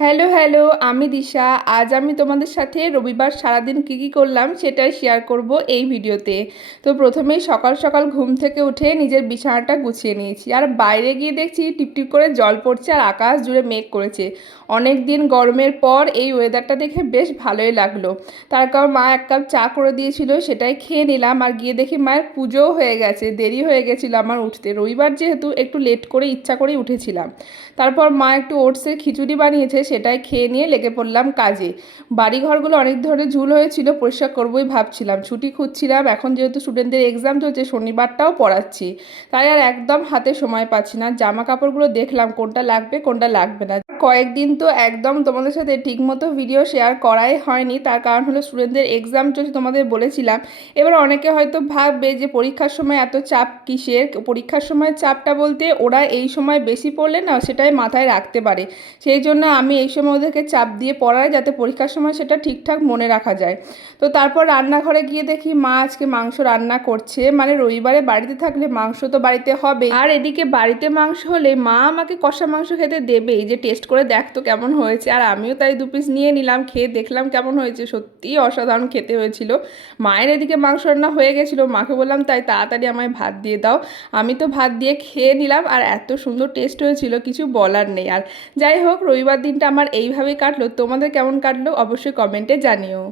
Hello hello, আমি দিশা। আজ আমি তোমাদের সাথে রবিবার সারাদিন কী করলাম সেটাই শেয়ার করব এই ভিডিওতে। তো প্রথমেই সকাল সকাল ঘুম থেকে উঠে নিজের বিছানাটা গুছিয়ে নিয়েছি, আর বাইরে গিয়ে দেখছি টিপটিপ করে জল পড়ছে আর আকাশ জুড়ে মেঘ করেছে। অনেক দিন গরমের পর এই ওয়েদারটা দেখে বেশ ভালোই লাগলো। তার কারণ মা এক কাপ চা করে দিয়েছিল, সেটাই খেয়ে নিলাম। আর গিয়ে দেখি মায়ের পুজোও হয়ে গেছে, দেরি হয়ে গেছিলো আমার উঠতে। রবিবার যেহেতু একটু লেট করে ইচ্ছা করেই উঠেছিলাম। তারপর মা একটু ওটসের খিচুড়ি বানিয়েছে, সেটাই খেয়ে নিয়ে লেগে পড়লাম কাজে। বাড়িঘরগুলো অনেক ধরনের ঝুল হয়েছিল, পরিষ্কার করবোই ভাবছিলাম, ছুটি খুঁজছিলাম। এখন যেহেতু স্টুডেন্টদের এক্সাম চলছে, শনিবারটাও পড়াচ্ছি, তাই আর একদম হাতে সময় পাচ্ছি না। জামা কাপড়গুলো দেখলাম কোনটা লাগবে কোনটা লাগবে না। কয়েকদিন তো একদম তোমাদের সাথে ঠিকমতো ভিডিও শেয়ার করাই হয়নি, তার কারণ হলো স্টুডেন্টদের এক্সাম চলছে, তোমাদের বলেছিলাম। এবার অনেকে হয়তো ভাববে যে পরীক্ষার সময় এত চাপ কিসের। পরীক্ষার সময় চাপটা বলতে ওরা এই সময় বেশি পড়লে না সেটাই মাথায় রাখতে পারে, সেই জন্য আমি এই সময় ওদেরকে চাপ দিয়ে পড়াই, যাতে পরীক্ষার সময় সেটা ঠিকঠাক মনে রাখা যায়। তো তারপর রান্নাঘরে গিয়ে দেখি মা আজকে মাংস রান্না করছে। মানে রবিবারে বাড়িতে থাকলে মাংস তো বাড়িতে হবে, আর এদিকে বাড়িতে মাংস হলে মা আমাকে কষা মাংস খেতে দেবেই, যে টেস্ট করে দেখতো কেমন হয়েছে। আর আমিও তাই 2 পিস নিয়ে নিলাম, খেয়ে দেখলাম কেমন হয়েছে। সত্যিই অসাধারণ খেতে হয়েছিল। মায়ের এদিকে মাংস রান্না হয়ে গেছিলো, মাকে বললাম তাই তাড়াতাড়ি আমায় ভাত দিয়ে দাও। আমি তো ভাত দিয়ে খেয়ে নিলাম, আর এত সুন্দর টেস্ট হয়েছিল কিছু বলার নেই। আর যাই হোক, রবিবার দিনটা আমার এইভাবেই কাটলো। তোমাদের কেমন কাটলো অবশ্যই কমেন্টে জানিও।